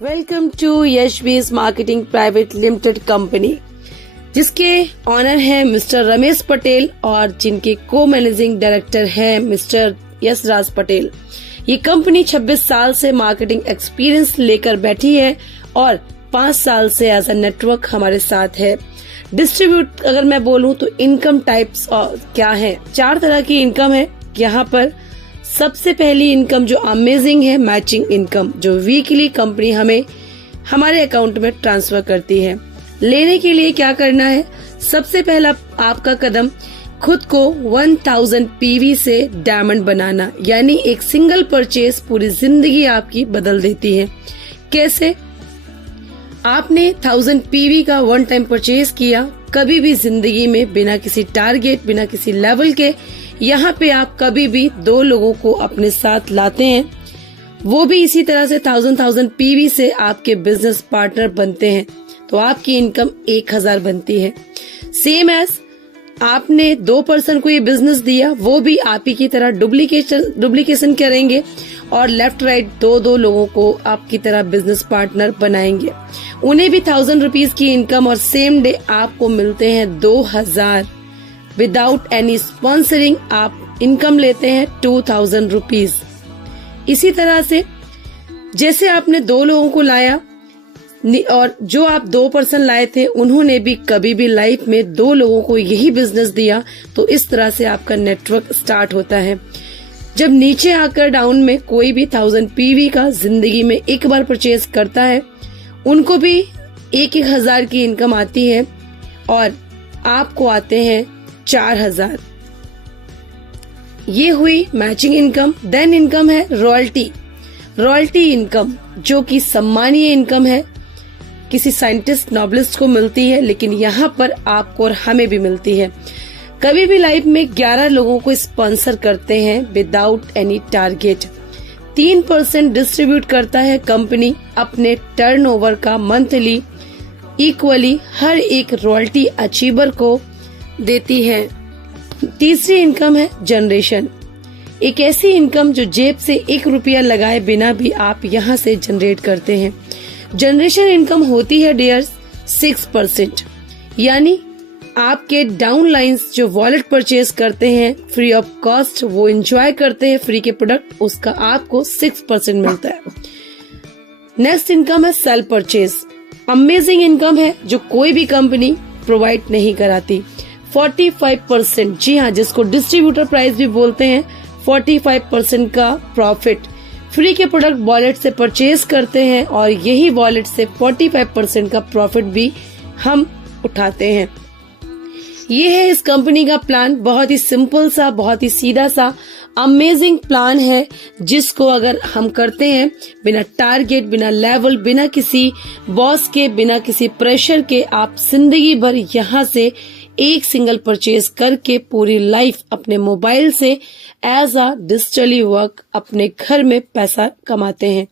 Welcome to Yashvi's marketing private limited company, जिसके owner हैं Mr Ramesh Patel और जिनके को मैनेजिंग डायरेक्टर हैं मिस्टर यशराज पटेल। ये कंपनी 26 साल से मार्केटिंग एक्सपीरियंस लेकर बैठी है और 5 साल से एज अ नेटवर्क हमारे साथ है। डिस्ट्रीब्यूट अगर मैं बोलूं तो इनकम टाइप्स क्या है, 4 तरह की इनकम है यहाँ पर। सबसे पहली इनकम जो अमेजिंग है, मैचिंग इनकम, जो वीकली कंपनी हमें हमारे अकाउंट में ट्रांसफर करती है। लेने के लिए क्या करना है, सबसे पहला आपका कदम खुद को 1000 पीवी से डायमंड बनाना, यानी एक सिंगल परचेज पूरी जिंदगी आपकी बदल देती है। कैसे? आपने 1000 पीवी का वन टाइम परचेज किया, कभी भी जिंदगी में बिना किसी टारगेट, बिना किसी लेवल के, यहाँ पे आप कभी भी 2 लोगों को अपने साथ लाते हैं, वो भी इसी तरह से 1000 पीवी से आपके बिजनेस पार्टनर बनते हैं, तो आपकी इनकम 1000 बनती है। सेम एज आपने 2 पर्सन को ये बिजनेस दिया, वो भी आप ही की तरह डुप्लीकेशन करेंगे और लेफ्ट राइट 2 लोगों को आपकी तरह बिजनेस पार्टनर बनाएंगे। उन्हें भी 1000 रुपीज की इनकम और सेम डे आपको मिलते हैं 2000। विदाउट एनी स्पॉन्सरिंग आप इनकम लेते हैं 2000 रुपीज। इसी तरह से जैसे आपने 2 लोगों को लाया और जो आप 2 पर्सन लाए थे उन्होंने भी कभी भी लाइफ में 2 लोगों को यही बिजनेस दिया, तो इस तरह से आपका नेटवर्क स्टार्ट होता है। जब नीचे आकर डाउन में कोई भी 1000 पीवी का जिंदगी में एक बार परचेज करता है, उनको भी 1000 की इनकम आती है और आपको आते हैं 4000। ये हुई मैचिंग इनकम। देन इनकम है रॉयल्टी इनकम, जो कि सम्मानीय इनकम है, किसी साइंटिस्ट नॉबलिस्ट को मिलती है, लेकिन यहाँ पर आपको और हमें भी मिलती है। कभी भी लाइफ में 11 लोगों को स्पॉन्सर करते हैं विदाउट एनी टारगेट। 3% डिस्ट्रीब्यूट करता है कंपनी अपने टर्नओवर का मंथली, इक्वली हर एक रॉयल्टी अचीवर को देती है। तीसरी इनकम है जनरेशन, एक ऐसी इनकम जो जेब से 1 रुपया लगाए बिना भी आप यहाँ से जनरेट करते हैं। जनरेशन इनकम होती है डियर्स 6%, यानी आपके डाउन लाइन्स जो वॉलेट परचेज करते हैं फ्री ऑफ कॉस्ट, वो एंजॉय करते हैं फ्री के प्रोडक्ट, उसका आपको 6% मिलता है। नेक्स्ट इनकम है सेल परचेज, अमेजिंग इनकम है जो कोई भी कंपनी प्रोवाइड नहीं कराती। 45%, जी हाँ, जिसको डिस्ट्रीब्यूटर प्राइस भी बोलते हैं, 45% का प्रॉफिट फ्री के प्रोडक्ट वॉलेट से परचेज करते हैं और यही वॉलेट से 45% का प्रॉफिट भी हम उठाते हैं। ये है इस कंपनी का प्लान, बहुत ही सिंपल सा, बहुत ही सीधा सा अमेजिंग प्लान है, जिसको अगर हम करते हैं बिना टारगेट, बिना लेवल, बिना किसी बॉस के, बिना किसी प्रेशर के, आप जिंदगी भर यहाँ से एक सिंगल परचेज करके पूरी लाइफ अपने मोबाइल से एज अ डिजिटली वर्क अपने घर में पैसा कमाते हैं।